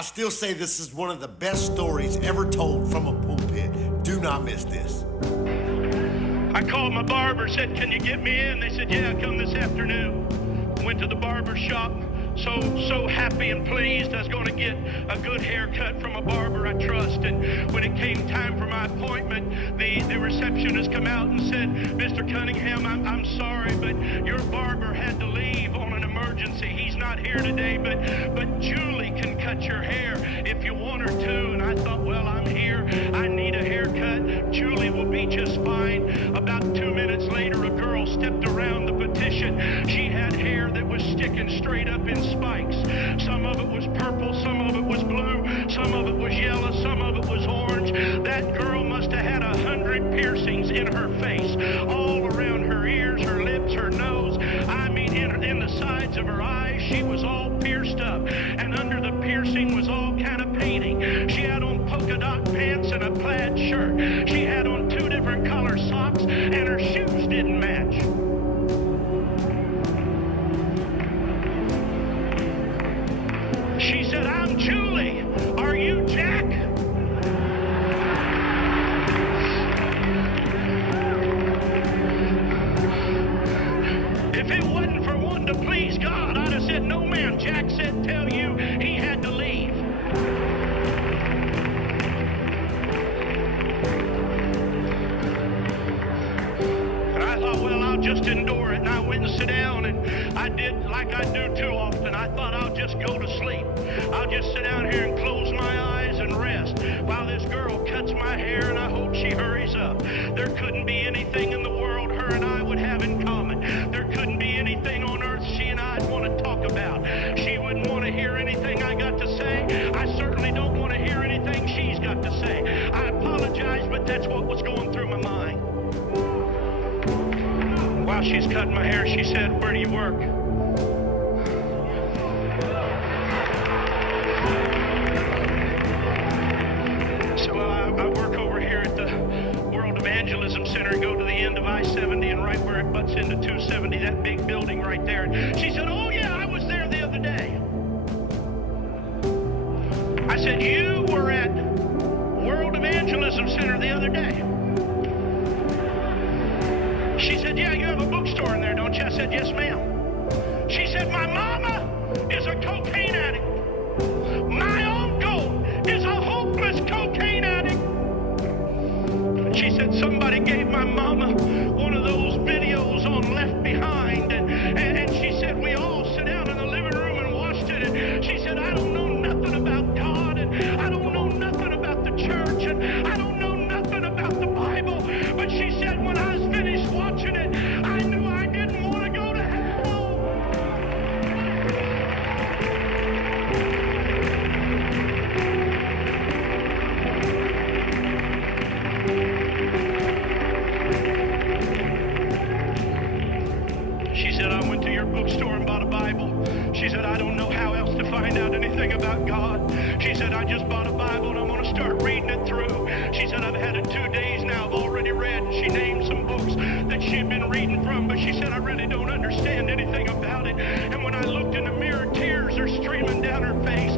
I still say this is one of the best stories ever told from a pulpit. Do not miss this. I called my barber, said, can you get me in? They said, yeah, come this afternoon. Went to the barber shop, so happy and pleased I was going to get a good haircut from a barber I trust. And when it came time for my appointment, the receptionist come out and said, Mr. Cunningham, I'm sorry, but your barber had to leave on an emergency. He's not here today, but Julie can cut your hair if you want her to. And I thought, well, I'm here. I need a haircut. Julie will be just fine. About 2 minutes later, a girl stepped around the petition. She had hair that was sticking straight up in spikes. Some of it was purple, some of it was blue, some of it was yellow, some of it was orange. That girl must have had 100 piercings in her face, all around her ears, her lips, her nose. I mean, in the sides of her eyes, she was all pierced up. And under the piercing was all kind of painting. She had on polka dot pants and a plaid shirt. She had on 2 different color socks, and her shoes didn't match. She said, I'm Julie. Are you Jack? If it wasn't for wanting to please God, I'd have said, no, ma'am. Jack said, tell you he had to leave. And I thought, well, I'll just endure it. And I went and sat down, and I did like I do too often. I thought I'll just go to sleep. I'll just sit down here and close my eyes and rest while this girl cuts my hair, and I hope she hurries up. There couldn't be anything in the world her and I would have in common. There couldn't be anything on earth she and I'd want to talk about. She wouldn't want to hear anything I got to say. I certainly don't want to hear anything she's got to say. I apologize, but that's what was going through my mind. While she's cutting my hair, she said, where do you work? So I work over here at the World Evangelism Center and go to the end of I-70 and right where it butts into 270, that big building right there. And she said, oh yeah, I was there the other day. I said, you were at World Evangelism Center the other day? She said, yeah, you have a bookstore in there, don't you? I said, yes, ma'am. She said, my mama is a cocaine addict. My uncle is a hopeless cocaine addict. She said, somebody gave my mama one of those videos on Left Behind. And she said, we all sat down in the living room and watched it. And she said, I don't know nothing about God. And I don't know nothing about the church. And I don't know nothing about the Bible. But she said, when I was finished watching it, I knew I didn't want to go to hell. She said, I went to your bookstore and bought a Bible. She said, I don't know how else to find out anything about God. She said, I just bought a Bible and I'm going to start reading it through. She said, I've had it 2 days now. I've already read. And she named some books that she had been reading from, but she said, I really don't understand anything about it. And when I looked in the mirror, tears are streaming down her face.